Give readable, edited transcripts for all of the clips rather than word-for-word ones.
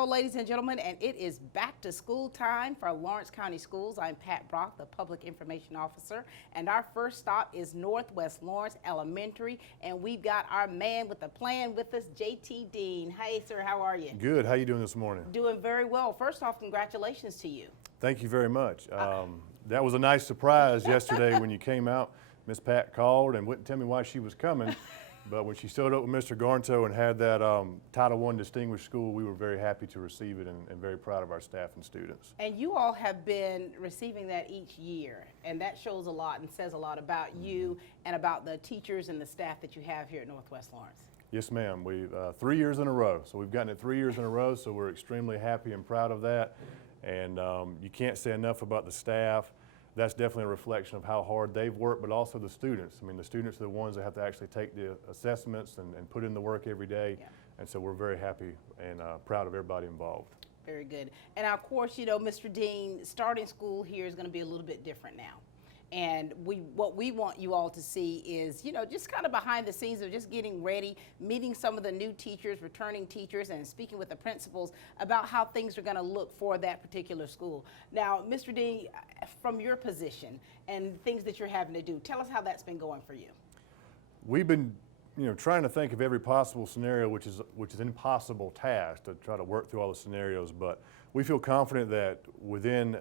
Hello, ladies and gentlemen, and it is back to school time for Lawrence County Schools. I'm Pat Brock, the Public Information Officer, and our first stop is Northwest Lawrence Elementary, and we've got our man with the plan with us, J.T. Dean. Hey, sir, how are you? Good. How you doing this morning? Doing very well. First off, congratulations to you. Thank you very much. That was a nice surprise yesterday when you came out. Miss Pat called and wouldn't tell me why she was coming. But when she showed up with Mr. Garnto and had that Title I Distinguished School, we were very happy to receive it and very proud of our staff and students. And you all have been receiving that each year, and that shows a lot and says a lot about you and about the teachers and the staff that you have here at Northwest Lawrence. Yes, ma'am. We've 3 years in a row. So we've gotten it 3 years in a row, so we're extremely happy and proud of that. And you can't say enough about the staff. That's definitely a reflection of how hard they've worked, but also the students. I mean, the students are the ones that have to actually take the assessments and put in the work every day. Yeah. And so we're very happy and proud of everybody involved. Very good. And of course, you know, Mr. Dean, starting school here is going to be a little bit different now. And what we want you all to see is, you know, just kind of behind the scenes of just getting ready, meeting some of the new teachers, returning teachers, and speaking with the principals about how things are going to look for that particular school. Now, Mr. Dean, from your position and things that you're having to do, tell us how that's been going for you. We've been, you know, trying to think of every possible scenario, which is an impossible task to try to work through all the scenarios. But we feel confident that within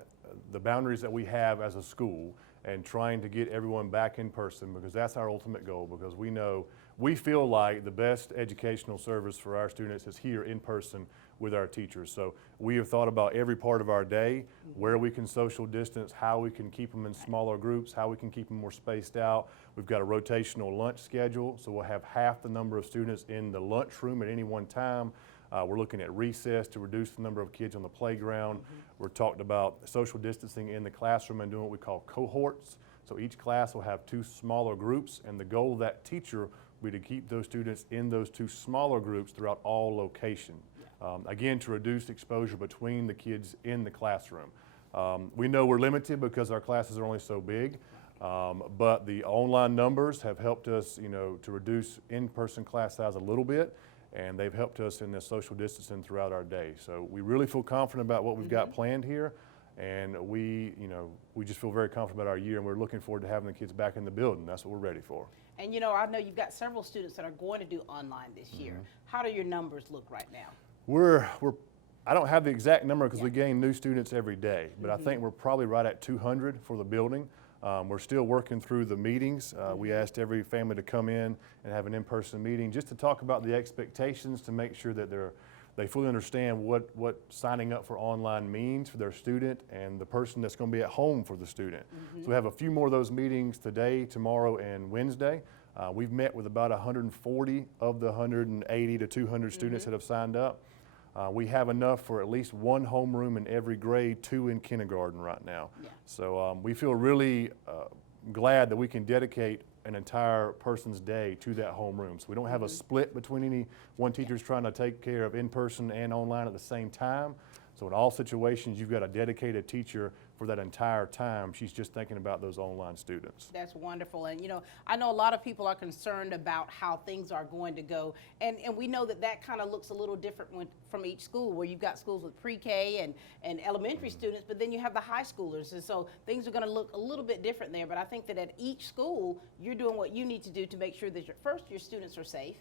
the boundaries that we have as a school, and trying to get everyone back in person, because that's our ultimate goal, because we feel like the best educational service for our students is here in person with our teachers. So we have thought about every part of our day, where we can social distance, how we can keep them in smaller groups, how we can keep them more spaced out. We've got a rotational lunch schedule, so we'll have half the number of students in the lunchroom at any one time. We're looking at recess to reduce the number of kids on the playground. We're talking about social distancing in the classroom and doing what we call cohorts. So each class will have 2 smaller groups, and the goal of that teacher will be to keep those students in those 2 smaller groups throughout all locations. Again, to reduce exposure between the kids in the classroom. We know we're limited because our classes are only so big, but the online numbers have helped us, you know, to reduce in-person class size a little bit. And they've helped us in this social distancing throughout our day. So we really feel confident about what we've got planned here, and we just feel very confident about our year, and we're looking forward to having the kids back in the building. That's what we're ready for. And you know, I know you've got several students that are going to do online this year. How do your numbers look right now? I don't have the exact number because we gain new students every day, but I think we're probably right at 200 for the building. We're still working through the meetings. We asked every family to come in and have an in-person meeting just to talk about the expectations, to make sure that they fully understand what signing up for online means for their student and the person that's going to be at home for the student. So we have a few more of those meetings today, tomorrow, and Wednesday. We've met with about 140 of the 180 to 200 students that have signed up. We have enough for at least 1 homeroom in every grade, 2 in kindergarten right now. Yeah. So we feel really glad that we can dedicate an entire person's day to that homeroom. So we don't have a split between any one teacher's trying to take care of in-person and online at the same time. So in all situations, you've got a dedicated teacher for that entire time. She's just thinking about those online students. That's wonderful. And you know, I know a lot of people are concerned about how things are going to go. And we know that kind of looks a little different from each school, where you've got schools with pre-K and elementary students, but then you have the high schoolers. And so things are going to look a little bit different there. But I think that at each school, you're doing what you need to do to make sure that your students are safe,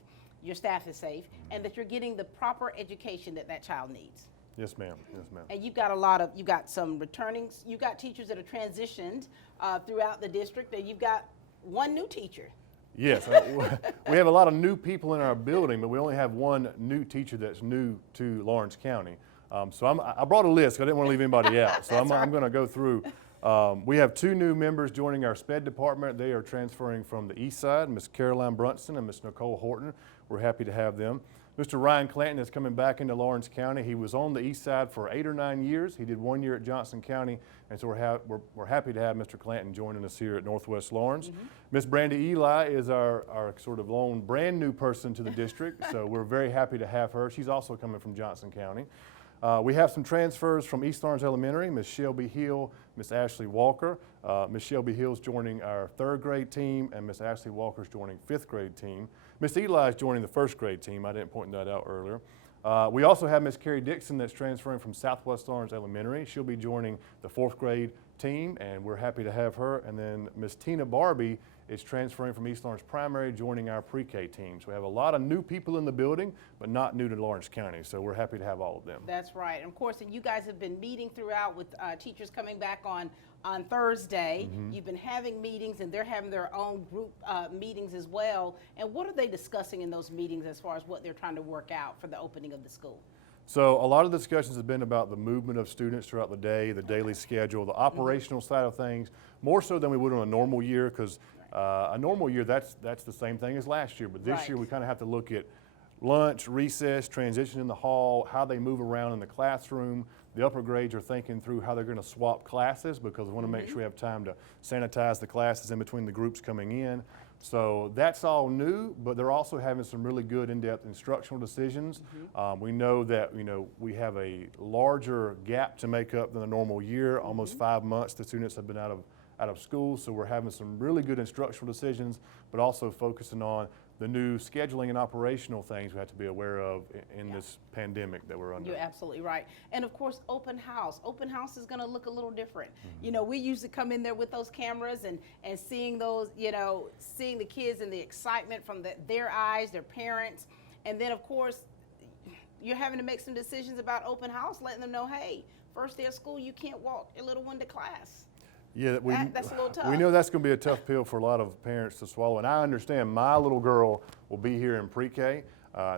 your staff is safe, and that you're getting the proper education that child needs. Yes, ma'am. Yes, ma'am. And you've got some returning, you've got teachers that are transitioned throughout the district, and you've got 1 new teacher. Yes, we have a lot of new people in our building, but we only have 1 new teacher that's new to Lawrence County. So I brought a list, 'cause I didn't want to leave anybody out. So I'm going to go through. We have 2 new members joining our SPED department. They are transferring from the east side, Ms. Caroline Brunson and Ms. Nicole Horton. We're happy to have them. Mr. Ryan Clanton is coming back into Lawrence County. He was on the east side for 8 or 9 years. He did 1 year at Johnson County, and so we're happy to have Mr. Clanton joining us here at Northwest Lawrence. Miss Brandy Eli is our sort of lone brand new person to the district, so we're very happy to have her. She's also coming from Johnson County. We have some transfers from East Lawrence Elementary, Miss Shelby Hill, Miss Ashley Walker. Miss Shelby Hill's joining our 3rd grade team, and Miss Ashley Walker's joining 5th grade team. Miss Eli is joining the 1st grade team. I didn't point that out earlier. We also have Miss Carrie Dixon that's transferring from Southwest Lawrence Elementary. She'll be joining the 4th grade team, and we're happy to have her. And then Miss Tina Barbie is transferring from East Lawrence Primary, joining our pre-K team. So we have a lot of new people in the building, but not new to Lawrence County. So we're happy to have all of them. That's right. And of course, and you guys have been meeting throughout with teachers coming back on Thursday. You've been having meetings, and they're having their own group meetings as well. And what are they discussing in those meetings as far as what they're trying to work out for the opening of the school? So a lot of the discussions have been about the movement of students throughout the day, the daily schedule, the operational side of things, more so than we would on a normal year, because a normal year, that's the same thing as last year. But this year, we kind of have to look at lunch, recess, transition in the hall, how they move around in the classroom. The upper grades are thinking through how they're going to swap classes, because we want to make sure we have time to sanitize the classes in between the groups coming in. So that's all new, but they're also having some really good in-depth instructional decisions. We know that we have a larger gap to make up than a normal year, almost 5 months the students have been out of school, so we're having some really good instructional decisions, but also focusing on the new scheduling and operational things we have to be aware of in this pandemic that we're under. You're absolutely right. And of course, open house. Open house is going to look a little different. You know, we usually come in there with those cameras and seeing those, seeing the kids and the excitement from their eyes, their parents. And then, of course, you're having to make some decisions about open house, letting them know, hey, first day of school, you can't walk your little one to class. Yeah, that's a little tough. We know that's going to be a tough pill for a lot of parents to swallow, and I understand my little girl will be here in pre-K,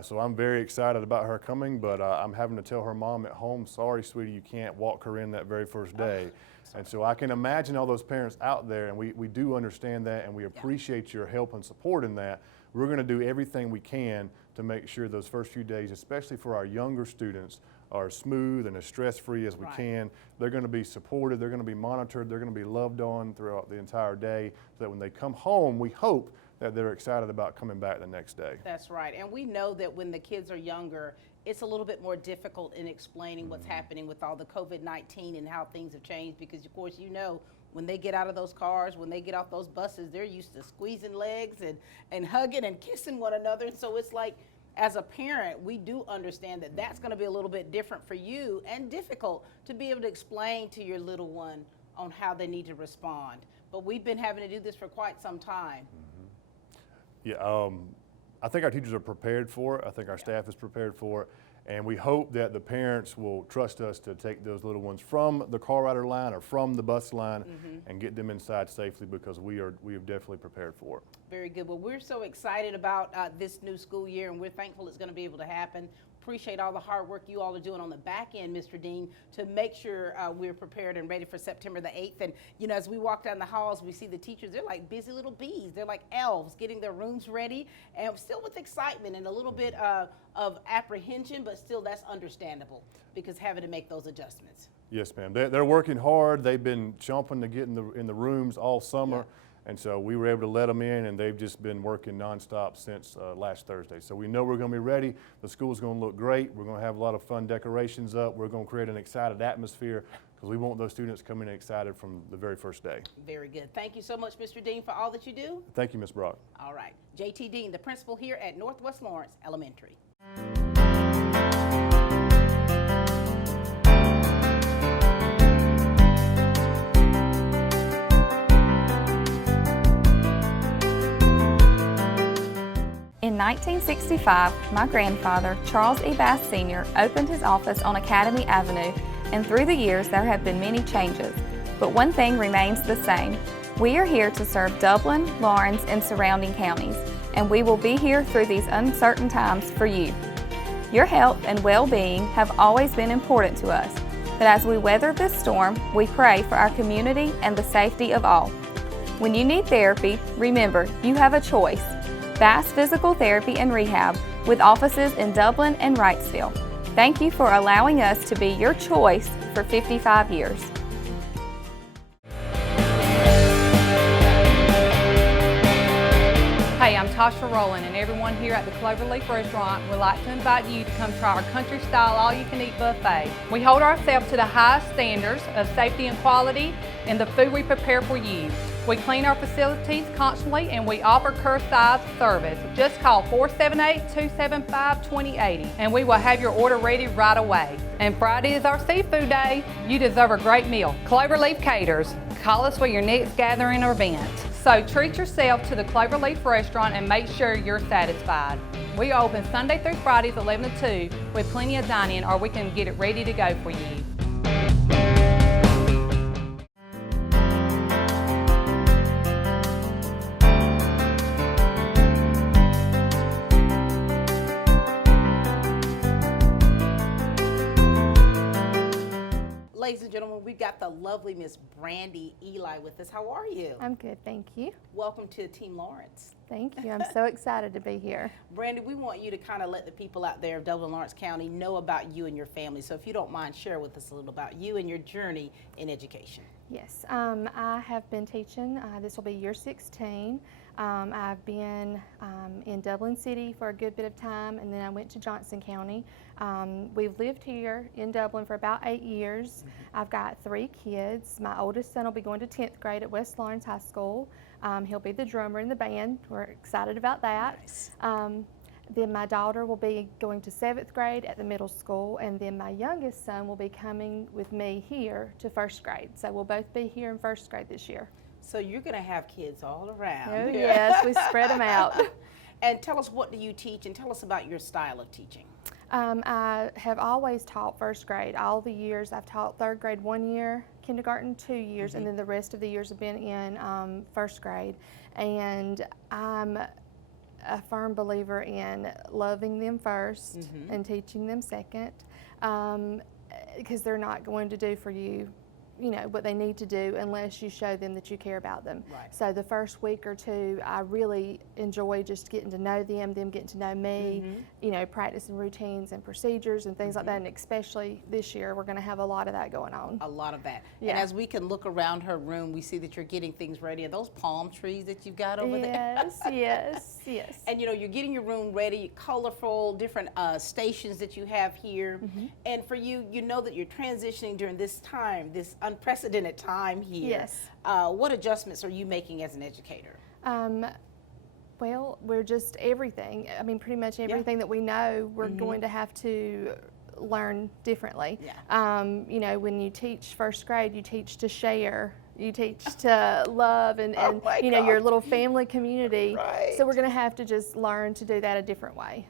so I'm very excited about her coming, but I'm having to tell her mom at home, sorry, sweetie, you can't walk her in that very first day. And so I can imagine all those parents out there, and we do understand that, and we appreciate your help and support in that. We're going to do everything we can to make sure those first few days, especially for our younger students, are smooth and as stress-free as we can. They're going to be supported, they're going to be monitored, they're going to be loved on throughout the entire day, so that when they come home, we hope that they're excited about coming back the next day. That's right. And we know that when the kids are younger, it's a little bit more difficult in explaining what's happening with all the COVID-19 and how things have changed, because of course, when they get out of those cars, when they get off those buses, they're used to squeezing legs and hugging and kissing one another. And so it's like, as a parent, we do understand that that's going to be a little bit different for you and difficult to be able to explain to your little one on how they need to respond. But we've been having to do this for quite some time. Yeah, I think our teachers are prepared for it. I think our staff is prepared for it. And we hope that the parents will trust us to take those little ones from the car rider line or from the bus line and get them inside safely, because we have definitely prepared for it. Very good. Well, we're so excited about this new school year, and we're thankful it's going to be able to happen. Appreciate all the hard work you all are doing on the back end, Mr. Dean, to make sure we're prepared and ready for September the 8th. And, as we walk down the halls, we see the teachers, they're like busy little bees. They're like elves getting their rooms ready, and still with excitement and a little bit of apprehension, but still that's understandable because having to make those adjustments. Yes, ma'am. They're working hard. They've been chomping to get in the rooms all summer. And so we were able to let them in, and they've just been working nonstop since last Thursday. So we know we're going to be ready. The school's going to look great. We're going to have a lot of fun decorations up. We're going to create an excited atmosphere, because we want those students coming in excited from the very first day. Very good. Thank you so much, Mr. Dean, for all that you do. Thank you, Ms. Brock. All right. J.T. Dean, the principal here at Northwest Lawrence Elementary. In 1965, my grandfather, Charles E. Bass Sr., opened his office on Academy Avenue, and through the years there have been many changes. But one thing remains the same. We are here to serve Dublin, Lawrence, and surrounding counties, and we will be here through these uncertain times for you. Your health and well-being have always been important to us, but as we weather this storm, we pray for our community and the safety of all. When you need therapy, remember, you have a choice. Bass Physical Therapy and Rehab, with offices in Dublin and Wrightsville. Thank you for allowing us to be your choice for 55 years. Hey, I'm Tasha Rowland, and everyone here at the Cloverleaf Restaurant would like to invite you to come try our country-style all-you-can-eat buffet. We hold ourselves to the highest standards of safety and quality in the food we prepare for you. We clean our facilities constantly and we offer curbside service. Just call 478-275-2080 and we will have your order ready right away. And Friday is our seafood day. You deserve a great meal. Cloverleaf Caters. Call us for your next gathering or event. So treat yourself to the Cloverleaf restaurant and make sure you're satisfied. We are open Sunday through Fridays 11 to 2 with plenty of dining, or we can get it ready to go for you. Ladies and gentlemen, we've got the lovely Miss Brandy Eli with us. How are you? I'm good, thank you. Welcome to Team Lawrence. Thank you. I'm so excited to be here. Brandy, we want you to kind of let the people out there of Dublin Lawrence County know about you and your family. So if you don't mind, share with us a little about you and your journey in education. Yes, I have been teaching. This will be year 16. I've been in Dublin City for a good bit of time, and then I went to Johnson County. We've lived here in Dublin for about 8 years. I've got 3 kids. My oldest son will be going to 10th grade at West Lawrence High School. He'll be the drummer in the band. We're excited about that. Nice. Then my daughter will be going to 7th grade at the middle school, and then my youngest son will be coming with me here to 1st grade. So we'll both be here in 1st grade this year. So you're going to have kids all around. Oh yes, we spread them out. And tell us, what do you teach, and tell us about your style of teaching. I have always taught 1st grade. All the years I've taught 3rd grade 1 year, kindergarten 2 years, and then the rest of the years have been in 1st grade. And I'm a firm believer in loving them first and teaching them second, because they're not going to do for you, you know, what they need to do unless you show them that you care about them. Right. So the first week or 2, I really enjoy just getting to know them getting to know me, you know, practicing routines and procedures and things like that. And especially this year, we're going to have a lot of that going on. A lot of that. Yeah. And as we can look around her room, we see that you're getting things ready. Are those palm trees that you've got over there? Yes, yes, yes. And you know, you're getting your room ready, colorful, different stations that you have here. And for you, you know that you're transitioning during this time, this unprecedented time here. Yes. What adjustments are you making as an educator? Well, we're just everything. I mean, pretty much everything that we know, we're going to have to learn differently. Yeah. You know, when you teach 1st grade, you teach to share. You teach to love and you know, your little family community. Right. So we're going to have to just learn to do that a different way.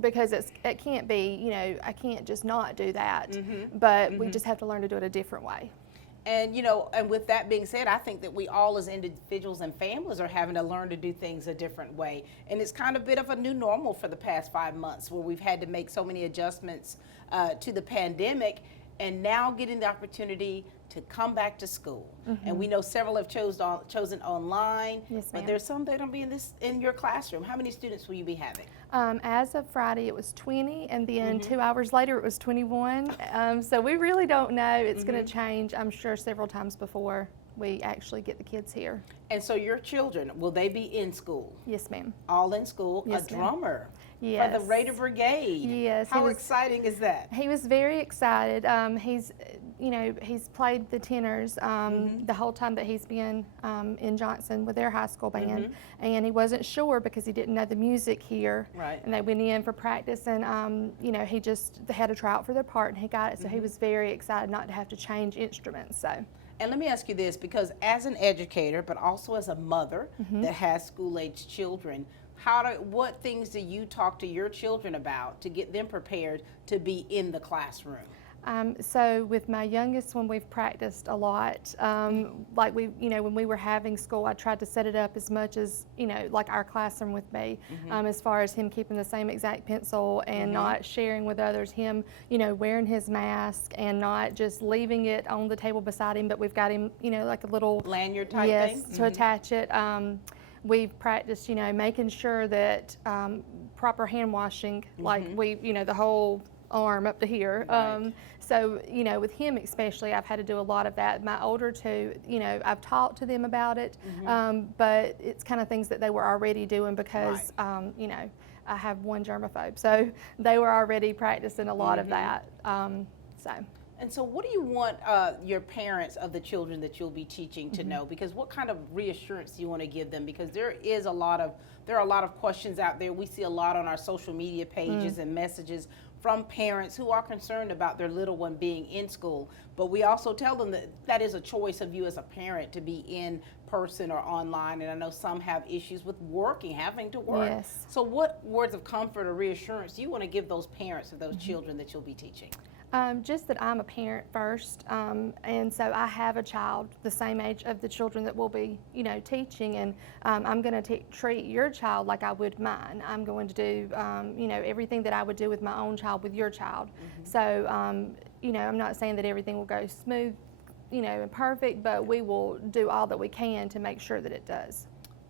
Because it can't be, you know, I can't just not do that. But we just have to learn to do it a different way. And you know, and with that being said, I think that we all as individuals and families are having to learn to do things a different way. And it's kind of a bit of a new normal for the past 5 months, where we've had to make so many adjustments to the pandemic, and now getting the opportunity to come back to school. And we know several have chosen online, Yes, but ma'am. there's some that don't be in your classroom. How many students will you be having? As of Friday, it was 20, and then 2 hours later, it was 21. So we really don't know. It's going to change, I'm sure, several times before we actually get the kids here. And so your children, will they be in school? Yes, ma'am. All in school? Yes, a ma'am. drummer Yes. for the Raider Brigade. Yes, he How was- exciting is that? He was very excited. He's, you know, he's played the tenors the whole time that he's been in Johnson with their high school band, and he wasn't sure because he didn't know the music here. Right. And they went in for practice, and you know, he just had a tryout for their part, and he got it. So he was very excited not to have to change instruments. So. And let me ask you this, because as an educator, but also as a mother that has school-aged children, what things do you talk to your children about to get them prepared to be in the classroom? So with my youngest one, we've practiced a lot. Like you know, when we were having school, I tried to set it up as much as, you know, like our classroom with me, as far as him keeping the same exact pencil and not sharing with others, him, you know, wearing his mask and not just leaving it on the table beside him, but we've got him, you know, like a little Lanyard type yes, thing? to attach it. We've practiced, you know, making sure that proper hand washing, like you know, the whole arm up to here. Right. So, you know, with him especially, I've had to do a lot of that. My older two, you know, I've talked to them about it, but it's kind of things that they were already doing because, you know, I have one germaphobe. So they were already practicing a lot of that. So. And so what do you want your parents of the children that you'll be teaching to know? Because what kind of reassurance do you want to give them? Because there are a lot of questions out there. We see a lot on our social media pages and messages from parents who are concerned about their little one being in school. But we also tell them that that is a choice of you as a parent to be in person or online. And I know some have issues with having to work. Yes. So what words of comfort or reassurance do you want to give those parents of those children that you'll be teaching? Just that I'm a parent first, and so I have a child the same age of the children that we'll be, teaching, and I'm going to treat your child like I would mine. I'm going to do, everything that I would do with my own child with your child. So, I'm not saying that everything will go smooth, and perfect, but we will do all that we can to make sure that it does.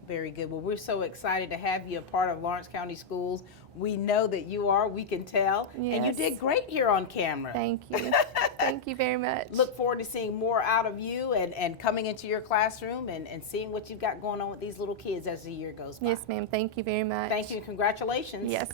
Very good. Well, we're so excited to have you a part of Lawrence County Schools. We know that you are, we can tell. Yes. And you did great here on camera. Thank you. Thank you very much. Look forward to seeing more out of you and coming into your classroom and seeing what you've got going on with these little kids as the year goes by. Yes, ma'am. Thank you very much. Thank you and congratulations. Yes.